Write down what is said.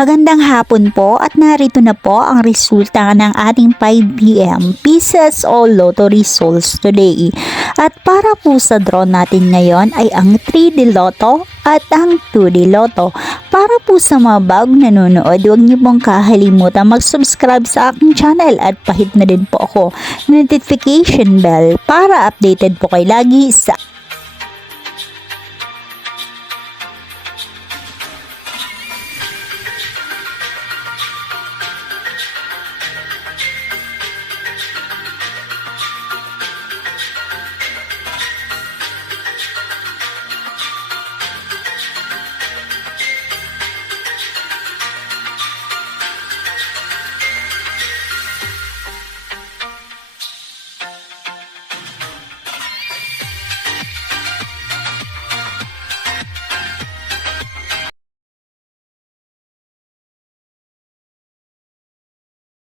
Magandang hapon po at narito na po ang resulta ng ating 5 p.m. Pieces o Lotto results today. At para po sa draw natin ngayon ay ang 3D Lotto at ang 2D Lotto. Para po sa mga bagong nanonood, huwag niyo pong kakalimutan mag-subscribe sa aking channel at pahit na din po ako notification bell para updated po kayo lagi sa